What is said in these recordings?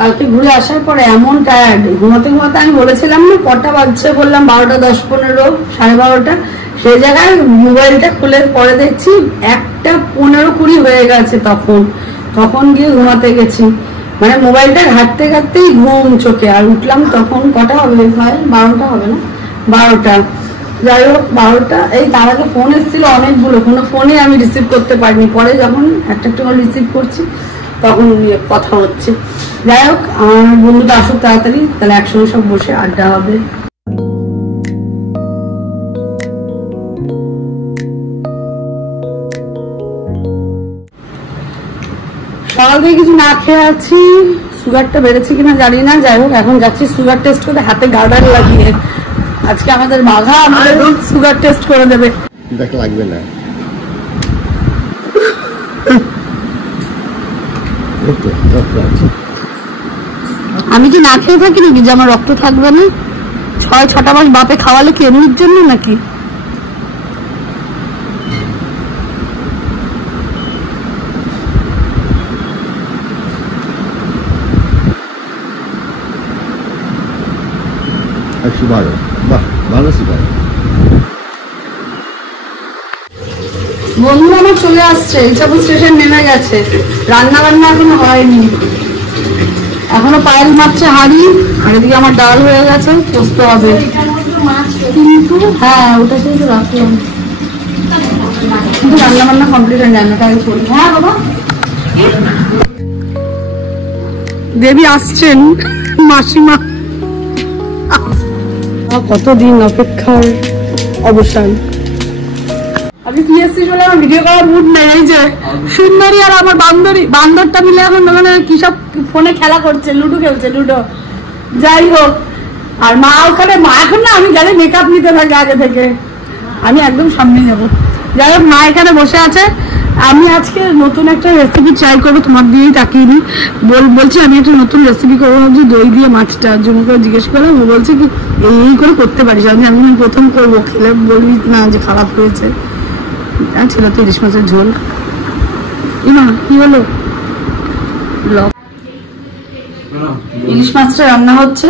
কালকে ঘুরে আসার পরে এমন টায়ার্ড, ঘুমাতে ঘুমাতে আমি বলেছিলাম না কটা বাজছে, বললাম 12টা 10-15, 12:30। সেই জায়গায় মোবাইলটা খুলে পরে দেখছি 1:15-20 হয়ে গেছে। তখন গিয়ে ঘুমাতে গেছি, মানে মোবাইলটা ঘাটতে ঘাটতেই ঘুম চোখে। আর উঠলাম তখন কটা হবে, ভাই 12টা হবে না, 12টা। যাই হোক 12টা। এই তার আগে ফোন এসেছিল অনেকগুলো, কোনো ফোনে আমি রিসিভ করতে পারিনি। পরে যখন একটা করে রিসিভ করছি তখন কথা হচ্ছে। যাই হোক আমার বন্ধুটা আসুক তাড়াতাড়ি, তাহলে একসঙ্গে সব বসে আড্ডা হবে। সকাল থেকে কিছু না খেয়ে আছি, সুগারটা বেড়েছে কিনা জানি না। যাই হোক এখন যাচ্ছি সুগার টেস্ট করতে, হাতে গার্ডার লাগিয়ে। আজকে আমাদের বাঘা আমাদের সুগার টেস্ট করে দেবে। দেখ লাগবে না, আমি কি না খেয়ে থাকি নাকি যে আমার রক্ত থাকবে না? 6-6টা মাস বাপে খাওয়ালে কি এমনির জন্য নাকি? বন্ধু আমার চলে আসছে, ইচ্ছাপুর স্টেশন নেমে গেছে। রান্না বান্না এখনো হয়নি, এখনো পায়েল মারছে হাঁড়ি। আর এদিকে আমার ডাল হয়ে গেছে, পোস্ত হবে। কিন্তু হ্যাঁ ওটা কিন্তু রাখলাম, কিন্তু রান্না বান্না কমপ্লিট হয়ে যায় না, তাই চলি। হ্যাঁ বাবা, দেবী আসছেন, মাসিমা। কতদিন অপেক্ষার অবসান। আপনি কি এসছিস বলে আমার ভিডিও করার মুড নেই। এই যে সুন্দরী আর আমার বান্দরটা মিলে এখন ওখানে কি সব ফোনে খেলা করছে, লুডো খেলছে, লুডো। যাই হোক, আর মা ওখানে, মা এখন না আমি জানি মেকআপ নিতে থাকে আগে থেকে, আমি একদম সামনে যাবো। যাই হোক মা এখানে বসে আছে। আমি আজকে নতুন একটা রেসিপি ট্রাই করবো, তোমার দিয়েই তাকিয়ে নি। বলছি আমি একটা নতুন রেসিপি করবো, ভাবছি দই দিয়ে মাছটা। জমা করে জিজ্ঞেস করলাম, ও বলছে কি এই করে করতে পারিস। আমি প্রথম করবো, খেলে বলবি না যে খারাপ হয়েছে। ছিল তো ইলিশ মাছের ঝোল। ইমা কি হলো, ইলিশ মাছটা রান্না হচ্ছে,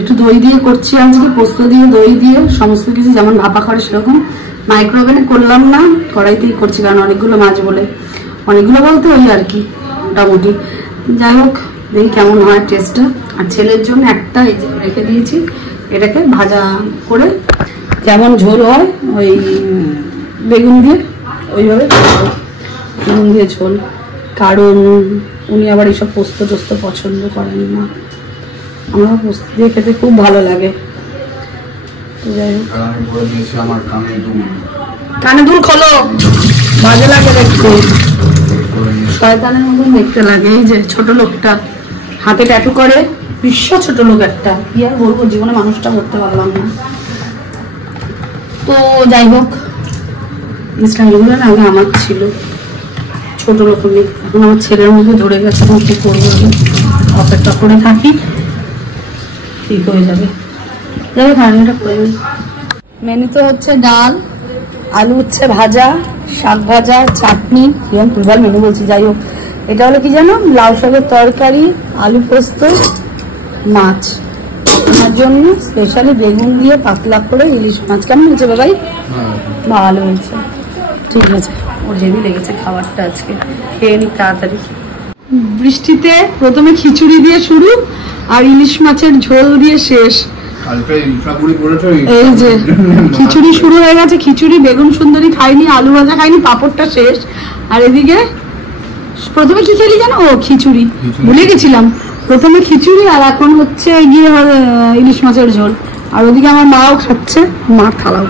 একটু দই দিয়ে করছি আজকে, পোস্ত দিয়ে দই দিয়ে সমস্ত কিছু যেমন ভাপা করে সেরকম। মাইক্রোওভেনে করলাম না, কড়াইতেই করছি, কারণ অনেকগুলো মাছ বলে, অনেকগুলো বলতে ওই আর কি মোটামুটি। যাই হোক দেখি কেমন হয় টেস্টটা। আর ছেলের জন্য একটা এই যে রেখে দিয়েছি, এটাকে ভাজা করে যেমন ঝোল হয় ওই বেগুন দিয়ে, ওইভাবে বেগুন দিয়ে ঝোল। কারণ উনি আবার এইসব পোস্ত টোস্ত পছন্দ করেন না, আমার পোস্ত দিয়ে খেতে খুব ভালো লাগে। তো যাই হোক, কানে দুল খোলো, বাজে লাগে দেখতে, শয়তানের মতন দেখতে লাগে। এই যে ছোট লোকটা হাতে ট্যাটু করে, বিশ্ব ছোট লোক একটা, কি আর বলবো, জীবনে মানুষটা করতে পারলাম না। তো যাই হোক, স্টাইলগুলো না আগে আমার ছিল, ছোট লোক নেই, এখন আমার ছেলের মধ্যে ধরে গেছে। এখন কি করবো, অপেক্ষা করে থাকি, ঠিক হয়ে যাবে। যাই হোক রান্নাটা করে নিই। মেনুতে হচ্ছে ডাল, আলু উচ্ছে ভাজা, শাক ভাজা, চাটনি, যেমন তুলবার মেনু বলছি। যাই হোক, এটা হলো কি জানো, লাউ শাকের তরকারি, আলু পোস্ত, মাছ। আমার জন্য স্পেশালি বেগুন দিয়ে পাতলা করে ইলিশ মাছ। কেমন হয়েছে বাবাই? ভালো হয়েছে, ঠিক আছে। ওর হেভি লেগেছে খাবারটা আজকে, খেয়ে নি তাড়াতাড়ি। বৃষ্টিতে প্রথমে খিচুড়ি দিয়ে শুরু, আর ইলিশ মাছের ঝোল দিয়ে শেষ। এই যে খিচুড়ি শুরু হয়ে গেছে, খিচুড়ি, বেগুন সুন্দরী খাইনি, আলু ভাজা খাইনি, পাঁপড়টা শেষ। আর এদিকে প্রথমে কি খেলি জানো, ও খিচুড়ি, ভুলে গেছিলাম। প্রথমে খিচুড়ি, আর এখন হচ্ছে গিয়ে ইলিশ মাছের ঝোল। আর ওদিকে আমার মাও খাচ্ছে, মার থালাও।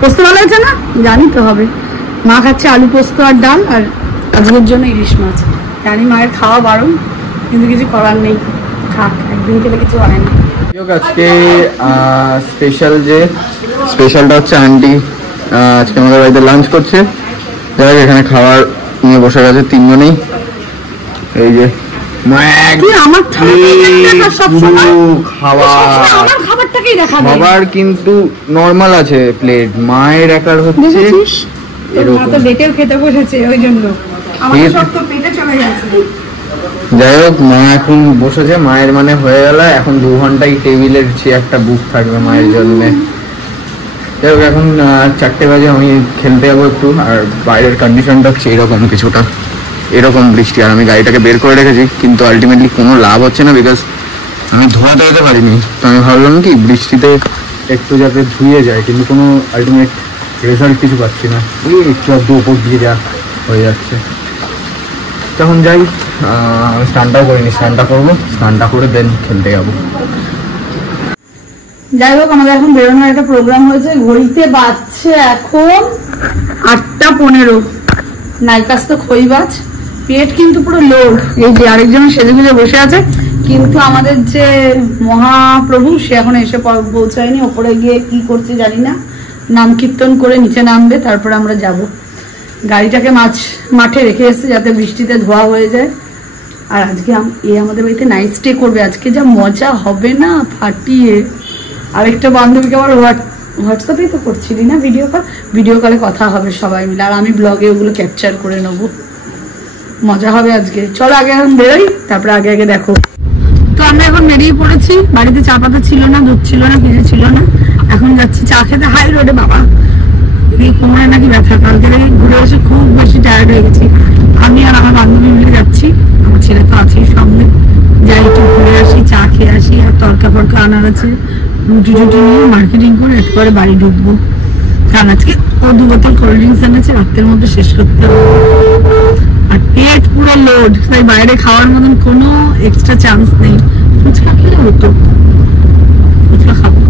পোস্ত ভালো হয়েছে না, জানি তো হবে। মা খাচ্ছে আলু পোস্ত আর ডাল, আর আজকের জন্য ইলিশ মাছ। জানি মায়ের খাওয়া বারণ, কিন্তু কিছু করার নেই, থাক, একদিন খেলে কিছু হয় না। আজকে স্পেশালটা হচ্ছে আন্টি আজকে আমাদের বাড়িতে লাঞ্চ করছে। যাই হোক এখানে খাবার নিয়ে বসে গেছে তিনজনেই। এই যে খাবার কিন্তু নর্মাল আছে প্লেট, মায়ের একার হচ্ছে এরকম। দেখেও খেতে বসেছে, ওই জন্য আমার সব তো পেটে চলে গেছে। যাই হোক, মা এখন বসেছে, মায়ের মানে হয়ে গেল এখন 2 ঘন্টায় টেবিলের চেয়ারটা বুক থাকবে মায়ের জন্য। যাই হোক, এখন 4টে বাজে, আমি খেলতে যাবো একটু। আর বাইরের কন্ডিশনটা হচ্ছে এরকম, কিছুটা এরকম বৃষ্টি। আর আমি গাড়িটাকে বের করে রেখেছি, কিন্তু আলটিমেটলি কোনো লাভ হচ্ছে না, বিকজ আমি ধোয়াতে যেতে পারিনি। তো আমি ভাবলাম কি বৃষ্টিতে একটু যাতে ধুয়ে যায়, কিন্তু কোনো আলটিমেট রেজাল্ট কিছু পাচ্ছি না। এই একটু আধটু ওপর দিয়ে যা হয়ে যাচ্ছে। তখন যাই, স্নানটাও করিনি, স্নানটা করবো, স্নানটা করে দেন খেলতে যাবো। যাই হোক, আমাদের এখন বেরোনোর একটা প্রোগ্রাম হয়েছে। ঘড়িতে বাজছে এখন 8:15। নাইকাস তো খইবাজ, পেট কিন্তু পুরো লোড। এই যে আরেকজন সেজে গুজে বসে আছে, কিন্তু আমাদের যে মহাপ্রভু সে এখন এসে পৌঁছায়নি। ওপরে গিয়ে কি করছে জানি না, নাম কীর্তন করে নিচে নামবে, তারপরে আমরা যাব। গাড়িটাকে মাঠে রেখে এসেছে যাতে বৃষ্টিতে ধোয়া হয়ে যায়। আর আজকে আমাদের বাড়িতে নাইট স্টে করবে। আজকে যা মজা হবে না, ফাটিয়ে। আরেকটা বান্ধবীকে আবার হোয়াটসঅ্যাপেই তো করছিলি না ভিডিও কলে কথা হবে সবাই মিলে, আর আমি ব্লগে ওগুলো ক্যাপচার করে নেবো। মজা হবে আজকে। চলো আগে এখন বেরোই, তারপরে আগে দেখো। তো আমরা এখন বেরিয়ে পড়েছি। বাড়িতে চা পাতা ছিল না, দুধ ছিল না, কিছু ছিল না। এখন যাচ্ছি চা খেতে হাই রোডে। বাবা এই কোমরে নাকি ব্যথা, কালকে ঘুরে এসে খুব বেশি টায়ার্ড হয়ে গেছি। আমি আর আমার বান্ধবী মিলে যাচ্ছি, আমার ছেলে তো আছেই সামনে। যাই একটু ঘুরে আসি, চা খেয়ে আসি, আর তরকা ফরকা আনার আছে, রুটি নিয়ে মার্কেটিং করে একবারে বাড়ি ঢুকবো। কারণ আজকে ও 2 বোতল কোল্ড ড্রিঙ্কস এনেছে, রাতের মধ্যে শেষ করতে হবে। আর পেট পুরো লোড, তাই বাইরে খাওয়ার মতন কোনো এক্সট্রা চান্স নেই। ফুচকা খেলে হতো, ফুচকা খাবো,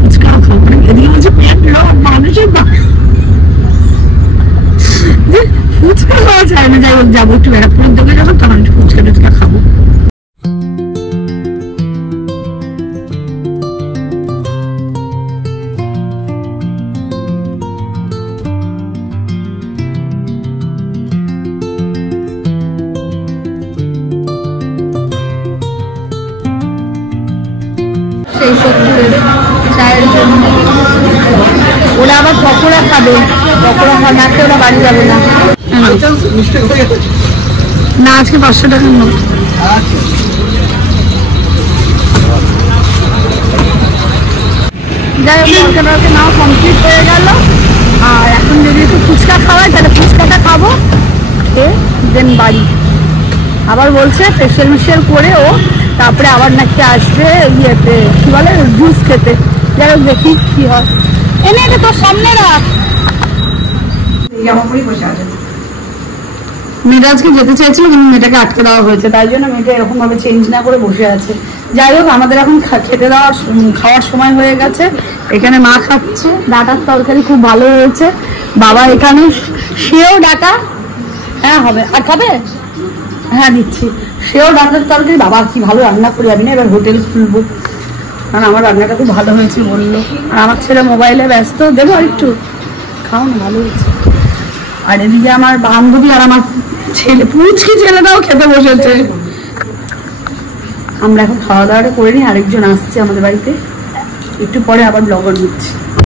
ফুচকাও খাবো। এদিকে বলছে পেট লোড, মানুষের ফুচকা খাওয়া যায় না। যাই হোক, যাবো একটু ব্যারাকপুরের দিকে যাবো, তখন একটু ফুচকা টুচকা খাবো। চায়ের জন্য ওরা আবার পকোড়া খাবে, পকোড়া খাওয়া না খেয়ে ওরা বাড়ি যাবে না। না, আজকে 500 টাকার নোট। যাই হোক, তরকারি নাও কমপ্লিট হয়ে গেল। আর এখন যদি একটু ফুচকা খাওয়াই তাহলে ফুচকাটা খাবো, খেয়ে দেন বাড়ি। আবার বলছে ফেশিয়াল করে ও তারপরে আবার নাকি আসবে ইয়েতে কি বলে জুস খেতে। যাই হোক, দেখি কি হয়। এনে এটা তোর সামনে রাখ। মেয়েটা আজকে যেতে চাইছিল, কিন্তু মেয়েটাকে আটকে দেওয়া হয়েছে, তাই জন্য মেয়েটা এরকম ভাবে চেঞ্জ না করে বসে আছে। যাই হোক, আমাদের এখন খাওয়ার সময় হয়ে গেছে। এখানে মা খাচ্ছে, ডাটার তরকারি খুব ভালো হয়েছে। বাবা এখানে সেও ডাটা, হ্যাঁ হবে, আর খাবে, হ্যাঁ দিচ্ছি। সেও ডাটার তরকারি। বাবা কি ভালো রান্না করি আমি না, এবার হোটেল খুলবো, কারণ আমার রান্নাটা খুব ভালো হয়েছে বললো। আর আমার ছেলে মোবাইলে ব্যস্ত, দেবো একটু খাও না, ভালো হয়েছে। আর এদিকে আমার বান্ধবী আর আমার ছেলে, পুচকি ছেলেটাও খেতে বসেছে। আমরা এখন খাওয়া দাওয়াটা করে নিই, আরেকজন আসছে আমাদের বাড়িতে, একটু পরে আবার ব্লগার দিচ্ছি।